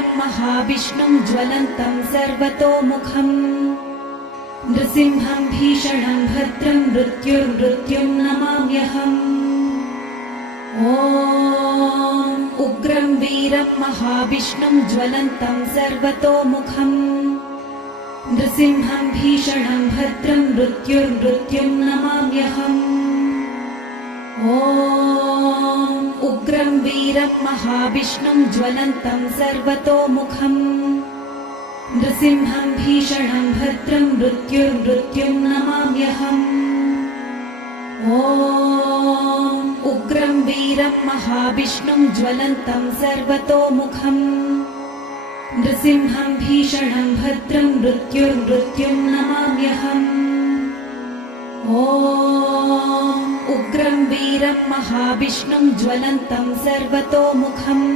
वीरं महाविष्णुं ज्वलन्तं सर्वतोमुखम् नृसिंहं भीषणं भद्रं मृत्युर्मृत्युं नमाम्यहम्। ॐ उग्रं वीरं महाविष्णुं ज्वलन्तं सर्वतोमुखम् नृसिंहं भीषणं भद्रं मृत्युर्मृत्युं नमाम्यहम्। ॐ उग्रं वीरं महाविष्णुं ज्वलन्तं सर्वतोमुखम् नृसिंहं भीषणं भद्रं मृत्युर्मृत्युं नमाम्यहम्। ॐ उग्रं वीरं महाविष्णुं ज्वलन्तं सर्वतोमुखम् नृसिंहं भीषणं भद्रं मृत्युर्मृत्युं नमाम्यहम्। ॐ उग्रं वीरं महाविष्णुं ज्वलन्तं सर्वतोमुखम्